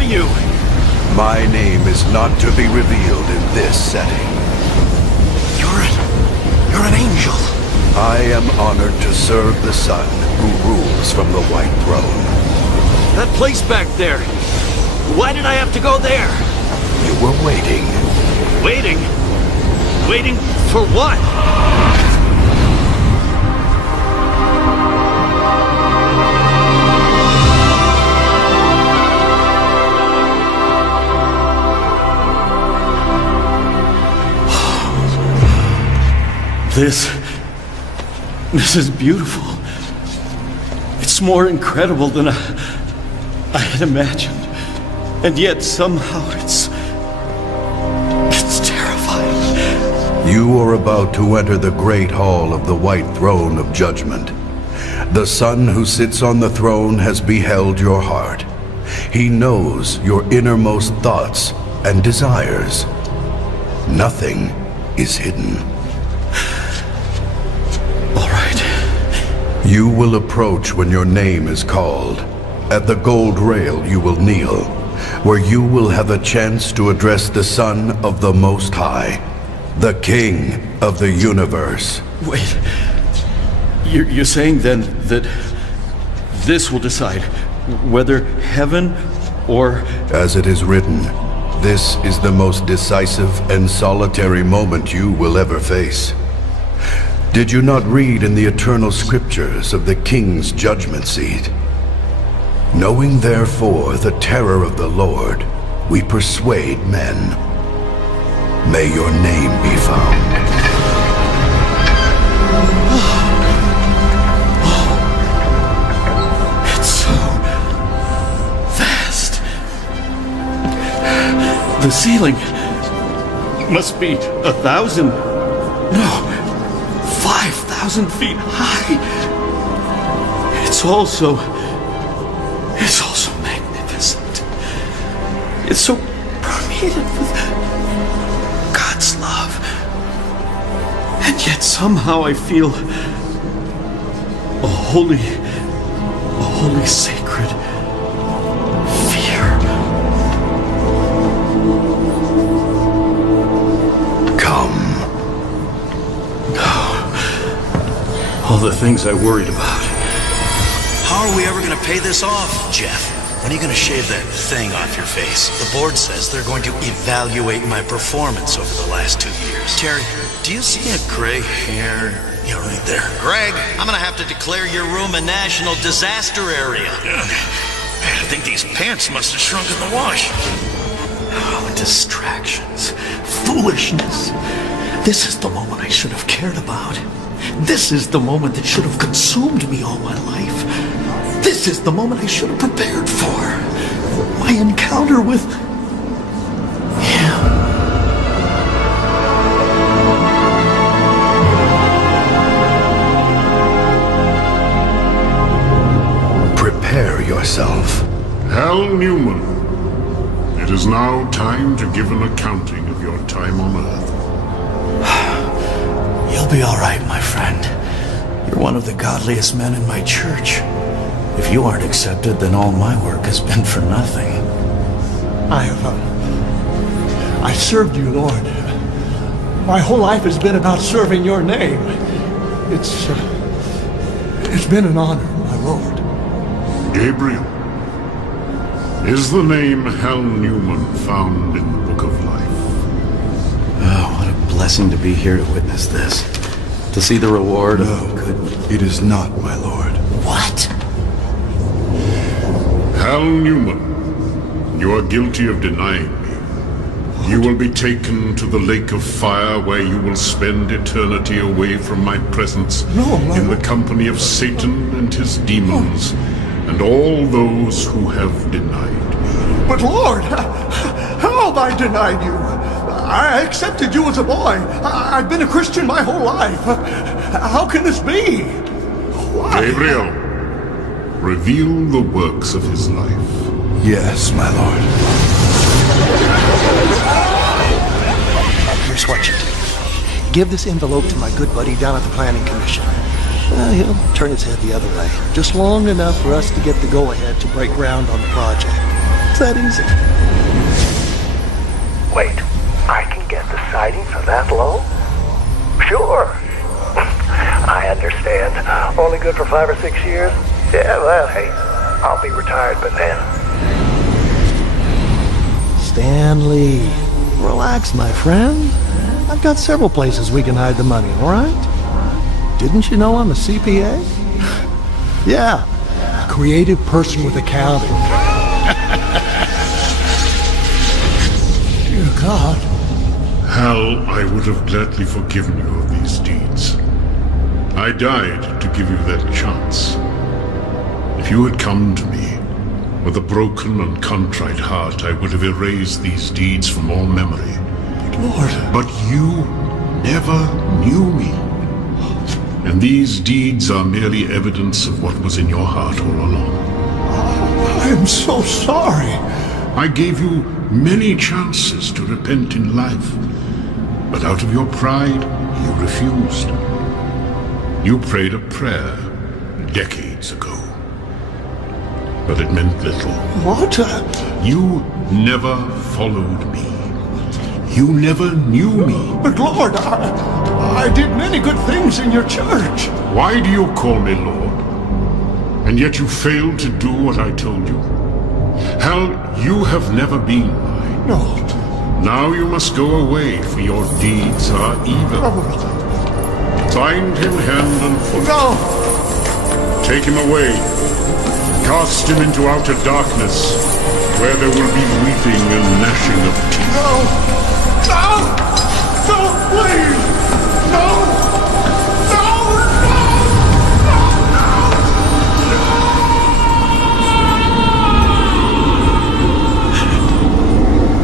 are you? My name is not to be revealed in this setting. You're an angel. I am honored to serve the Sun who rules from the White Throne. That place back there. Why did I have to go there? You were waiting. Waiting? Waiting for what? This is beautiful. It's more incredible than I had imagined. And yet somehow it's terrifying. You are about to enter the great hall of the White Throne of Judgment. The Sun who sits on the throne has beheld your heart. He knows your innermost thoughts and desires. Nothing is hidden. You will approach when your name is called. At the gold rail you will kneel, where you will have a chance to address the Son of the Most High, the King of the Universe. Wait, you're saying then that this will decide whether heaven or... As it is written, this is the most decisive and solitary moment you will ever face. Did you not read in the eternal scriptures of the King's judgment seat? Knowing therefore the terror of the Lord, we persuade men. May your name be found. It's so vast. The ceiling must be 1,000. No. 5,000 feet high. It's also magnificent. It's so permeated with God's love. And yet somehow I feel a holy sacred fear. All the things I worried about. How are we ever going to pay this off, Jeff? When are you going to shave that thing off your face? The board says they're going to evaluate my performance over the last 2 years. Terry, do you see a gray hair? Yeah, right there. Greg, I'm going to have to declare your room a national disaster area. I think these pants must have shrunk in the wash. Oh, distractions. Foolishness. This is the moment I should have cared about. This is the moment that should have consumed me all my life. This is the moment I should have prepared for. My encounter with him. Prepare yourself. Hal Newman, it is now time to give an accounting of your time on Earth. You'll be all right, my friend. You're one of the godliest men in my church. If you aren't accepted, then all my work has been for nothing. I served you, Lord. My whole life has been about serving your name. It's been an honor, my Lord. Gabriel, is the name Hal Newman found in the Book of Life? Oh, what a blessing to be here to witness this. To see the reward of good... It is not, my lord. What? Hal Newman, you are guilty of denying me. What? You will be taken to the lake of fire where you will spend eternity away from my presence in the company of Satan and his demons and all those who have denied me. But Lord, how have I denied you? I accepted you as a boy. I've been a Christian my whole life. How can this be? Why? Gabriel, reveal the works of his life. Yes, my lord. Here's what you do. Give this envelope to my good buddy down at the Planning Commission. He'll turn his head the other way, just long enough for us to get the go-ahead to break ground on the project. that easy. Wait, I can get the siding for that low? Sure. I understand. Only good for 5 or 6 years? Yeah, well, hey, I'll be retired by then. Stanley, relax, my friend. I've got several places we can hide the money, all right? Didn't you know I'm a CPA? Yeah, a creative person with accounting. Dear God. Hal, I would have gladly forgiven you of these deeds. I died to give you that chance. If you had come to me with a broken and contrite heart, I would have erased these deeds from all memory. Lord. But you never knew me. And these deeds are merely evidence of what was in your heart all along. I am so sorry. I gave you many chances to repent in life, but out of your pride, you refused. You prayed a prayer decades ago, but it meant little. What? You never followed me. You never knew me. But Lord, I did many good things in your church. Why do you call me Lord? And yet you failed to do what I told you. Hal, you have never been mine. No. Now you must go away, for your deeds are evil. Bind him hand and foot. No. Take him away. Cast him into outer darkness, where there will be weeping and gnashing of teeth. No. No! No, please! No!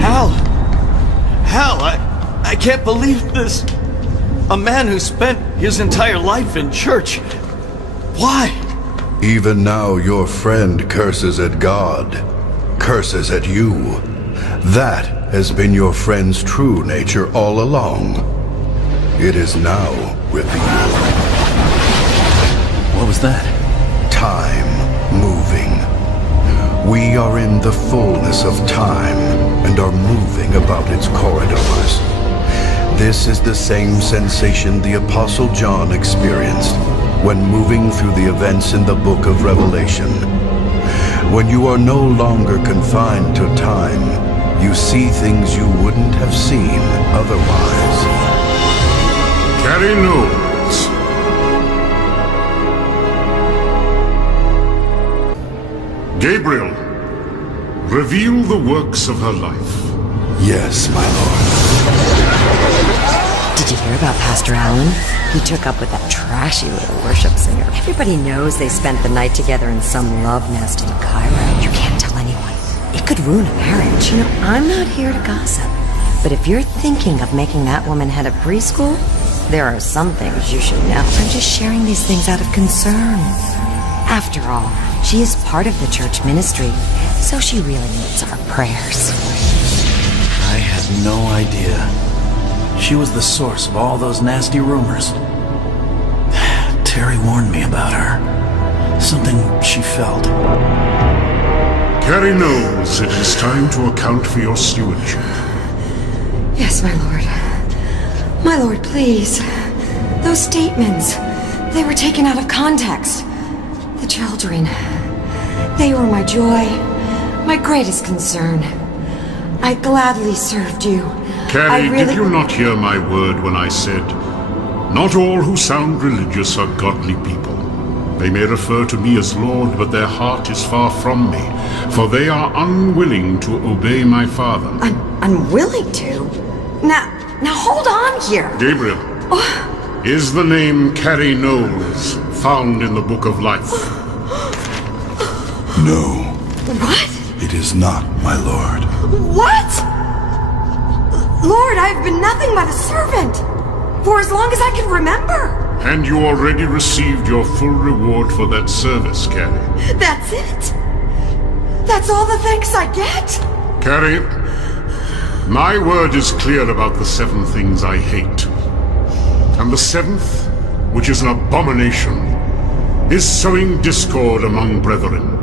No! Hal, I can't believe this. A man who spent his entire life in church. Why? Even now your friend curses at God, curses at you. That has been your friend's true nature all along. It is now revealed. What was that? Time moving. We are in the fullness of time and are moving about its corridors. This is the same sensation the Apostle John experienced when moving through the events in the book of Revelation. When you are no longer confined to time, you see things you wouldn't have seen otherwise. Carrie Knowles. Gabriel, reveal the works of her life. Yes, my lord. Did you hear about Pastor Allen? He took up with that trashy little worship singer. Everybody knows they spent the night together in some love nest in Cairo. You can't tell anyone. It could ruin a marriage. You know, I'm not here to gossip. But if you're thinking of making that woman head of preschool, there are some things you should know. I'm just sharing these things out of concern. After all, she is part of the church ministry, so she really needs our prayers. I had no idea. She was the source of all those nasty rumors. Terry warned me about her. Something she felt. Carrie Knowles, it is time to account for your stewardship. Yes, my lord. My lord, please. Those statements, they were taken out of context. The children, they were my joy, my greatest concern. I gladly served you. Carrie, did you not hear my word when I said, not all who sound religious are godly people. They may refer to me as Lord, but their heart is far from me, for they are unwilling to obey my Father. Unwilling to? Now hold on here. Gabriel, is the name Carrie Knowles found in the Book of Life? No. What? It is not, my lord. What? Lord, I've been nothing but a servant for as long as I can remember. And you already received your full reward for that service, Carrie. That's it? That's all the thanks I get? Carrie, my word is clear about the 7 things I hate. And the 7th, which is an abomination, is sowing discord among brethren.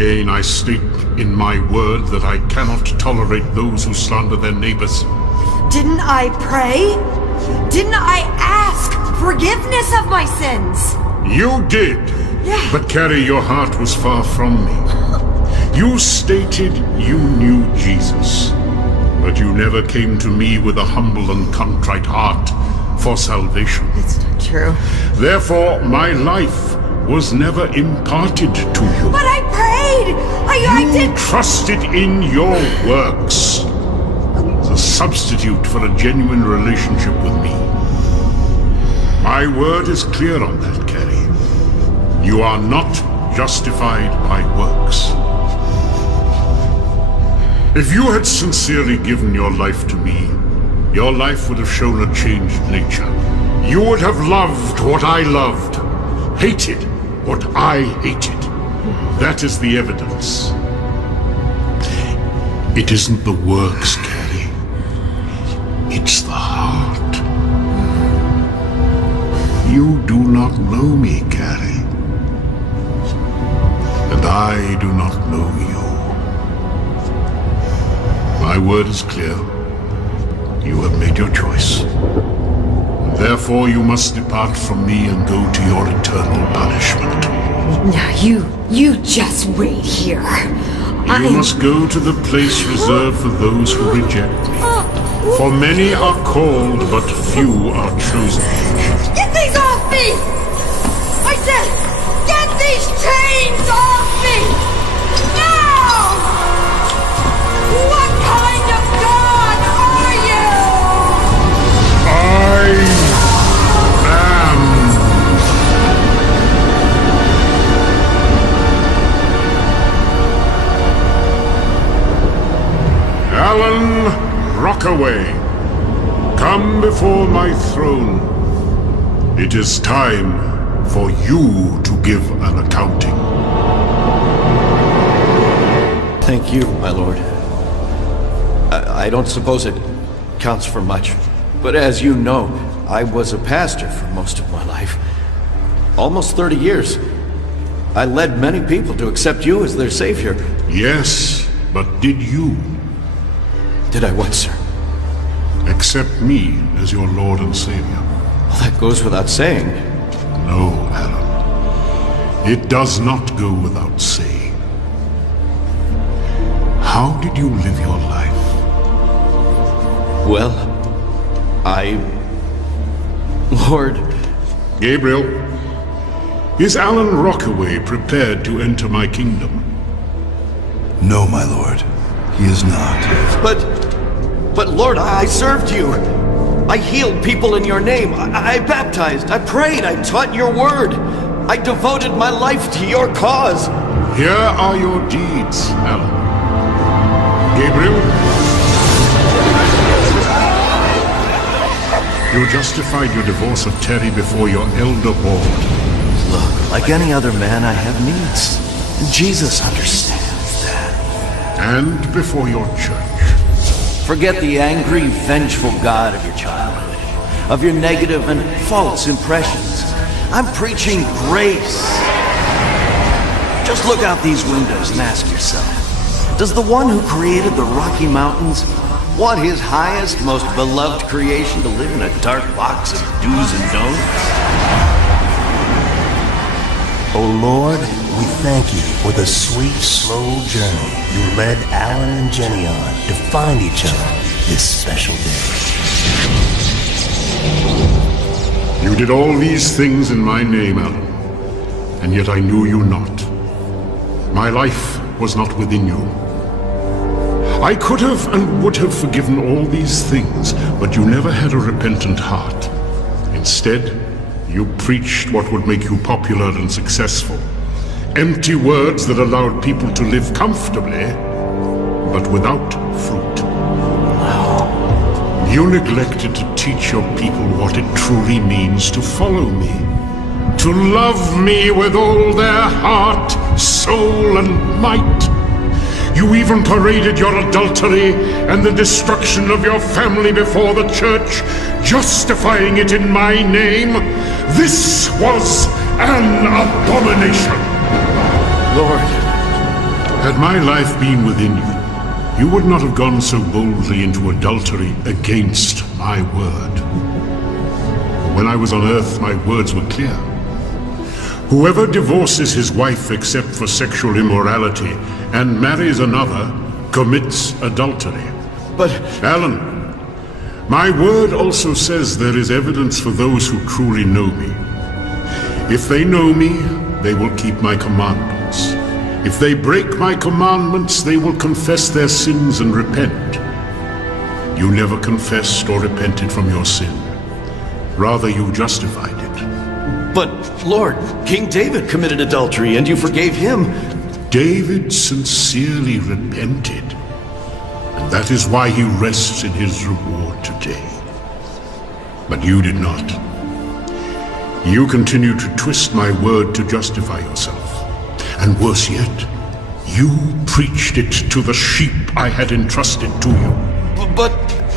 Again, I state in my word that I cannot tolerate those who slander their neighbors. Didn't I pray? Didn't I ask forgiveness of my sins? You did. Yeah. But Carrie, your heart was far from me. You stated you knew Jesus, but you never came to me with a humble and contrite heart for salvation. It's not true. Therefore, my life was never imparted to you. But I prayed! I did... You trusted in your works as a substitute for a genuine relationship with me. My word is clear on that, Carrie. You are not justified by works. If you had sincerely given your life to me, your life would have shown a changed nature. You would have loved what I loved, hated what I hated. That is the evidence. It isn't the works, Carrie. It's the heart. You do not know me, Carrie. And I do not know you. My word is clear. You have made your choice. Therefore, you must depart from me and go to your eternal punishment. Now you just wait here. You must go to the place reserved for those who reject me. For many are called, but few are chosen. Get these off me! I said, get these chains off me! Now! What kind of God are you? I am. Alan Rockaway, come before my throne. It is time for you to give an accounting. Thank you, my lord. I don't suppose it counts for much, but as you know, I was a pastor for most of my life. Almost 30 years. I led many people to accept you as their savior. Yes, but did you? Did I what, sir? Accept me as your Lord and Savior? Well, that goes without saying. No, Alan. It does not go without saying. How did you live your life? Well, Lord... Gabriel, is Alan Rockaway prepared to enter my kingdom? No, my lord. He is not. But Lord, I served you. I healed people in your name. I baptized. I prayed. I taught your word. I devoted my life to your cause. Here are your deeds, Alan. Gabriel? You justified your divorce of Terry before your elder board. Look, like any other man, I have needs. Jesus understands that. And before your church. Forget the angry, vengeful God of your childhood, of your negative and false impressions. I'm preaching grace. Just look out these windows and ask yourself, does the one who created the Rocky Mountains want his highest, most beloved creation to live in a dark box of do's and don'ts? Oh Lord, we thank you for the sweet, slow journey you led Alan and Jenny on to find each other this special day. You did all these things in my name, Alan, and yet I knew you not. My life was not within you. I could have and would have forgiven all these things, but you never had a repentant heart. Instead, you preached what would make you popular and successful. Empty words that allowed people to live comfortably, but without fruit. You neglected to teach your people what it truly means to follow me. To love me with all their heart, soul, and might. You even paraded your adultery and the destruction of your family before the church, justifying it in my name. This was an abomination. Lord, Had my life been within you, you would not have gone so boldly into adultery against my word. When I was on Earth, my words were clear. Whoever divorces his wife except for sexual immorality and marries another commits adultery. But... Alan, my word also says there is evidence for those who truly know me. If they know me, they will keep my commandments. If they break my commandments, they will confess their sins and repent. You never confessed or repented from your sin. Rather, you justified it. But, Lord, King David committed adultery and you forgave him. David sincerely repented. And that is why he rests in his reward today. But you did not. You continue to twist my word to justify yourself. And worse yet, you preached it to the sheep I had entrusted to you. But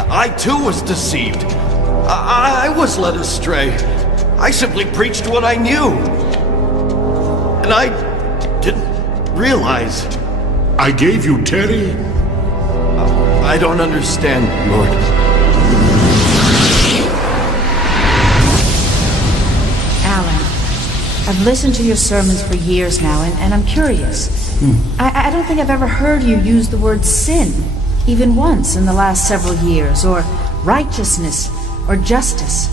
I too was deceived. I was led astray. I simply preached what I knew. And I didn't realize. I gave you Terry? I don't understand, Lord. Alan, I've listened to your sermons for years now, and I'm curious. I don't think I've ever heard you use the word sin, even once in the last several years, or righteousness, or justice.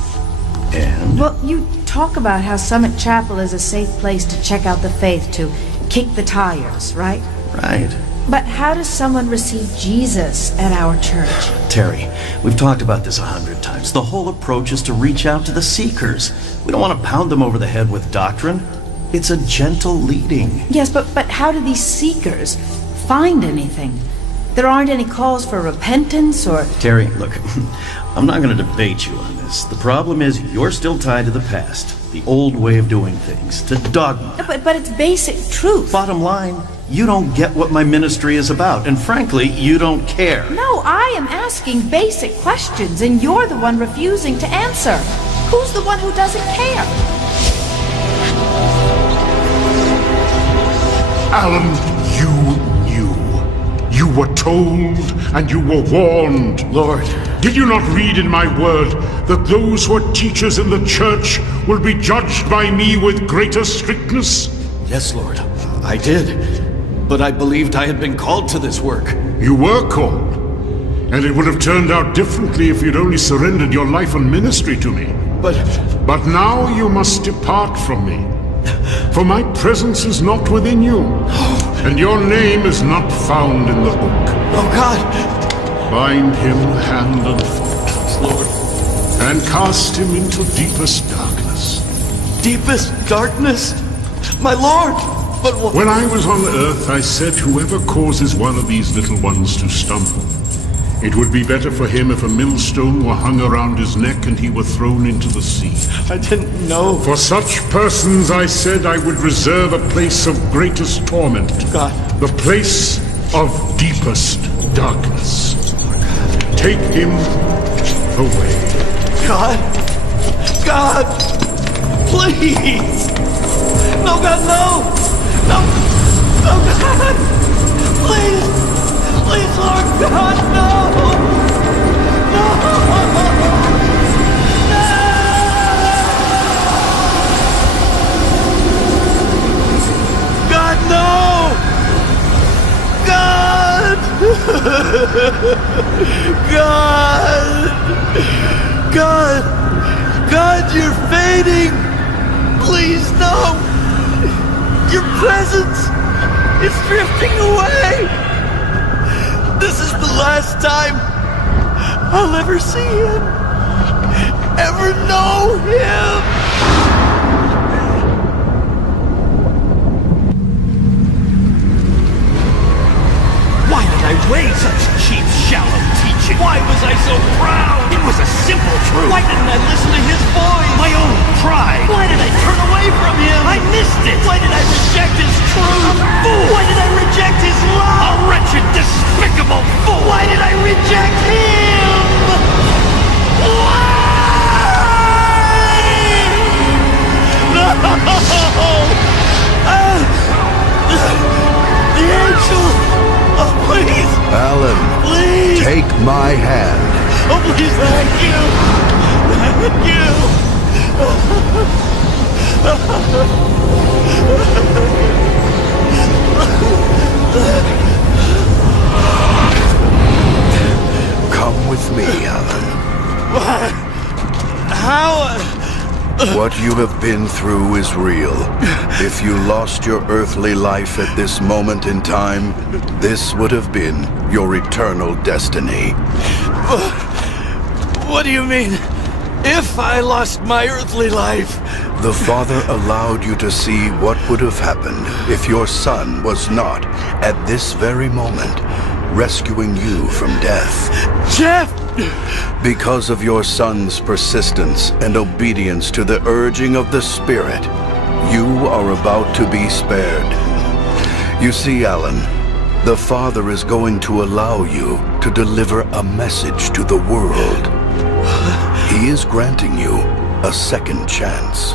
And? Well, you talk about how Summit Chapel is a safe place to check out the faith, to kick the tires, right? Right. But how does someone receive Jesus at our church? Terry, we've talked about this 100 times. The whole approach is to reach out to the seekers. We don't want to pound them over the head with doctrine. It's a gentle leading. Yes, but how do these seekers find anything? There aren't any calls for repentance or... Terry, look, I'm not going to debate you on this. The problem is you're still tied to the past, the old way of doing things, to dogma. But it's basic truth. Bottom line, you don't get what my ministry is about, and frankly, you don't care. No, I am asking basic questions, and you're the one refusing to answer. Who's the one who doesn't care? Alan, you knew. You were told, and you were warned. Lord. Did you not read in my word that those who are teachers in the church will be judged by me with greater strictness? Yes, Lord, I did. But I believed I had been called to this work. You were called. And it would have turned out differently if you'd only surrendered your life and ministry to me. But now you must depart from me. For my presence is not within you. And your name is not found in the book. Oh, God! Bind him hand and foot, Lord. And cast him into deepest darkness. Deepest darkness? My Lord! But when I was on Earth, I said whoever causes one of these little ones to stumble, it would be better for him if a millstone were hung around his neck and he were thrown into the sea. I didn't know. For such persons, I said I would reserve a place of greatest torment. God. The place of deepest darkness. Take him away. God! God! Please! No, God, no! No! No, God! Please! Please, Lord God, no! No! God, no! God! God! God! God, you're fading! Please, no! Your presence is drifting away! This is the last time I'll ever see him, ever know him! Why did I weigh such cheap, shallow teaching? Why was I so proud? It was a simple truth. Why didn't I listen to his voice? My own pride. Why did I turn away from him? I missed it. Why did I reject his truth? A fool. Why did I reject his love? A wretched, despicable fool. Why did I reject him? Why? No! The angel Alan, Please! take my hand. Oh, please, thank you! Thank Come with me, Alan. What? How? What you have been through is real. If you lost your earthly life at this moment in time, this would have been your eternal destiny. What do you mean? If I lost my earthly life? The Father allowed you to see what would have happened if your son was not, at this very moment, rescuing you from death. Jeff! Because of your son's persistence and obedience to the urging of the Spirit, you are about to be spared. You see, Alan, the Father is going to allow you to deliver a message to the world. He is granting you a second chance.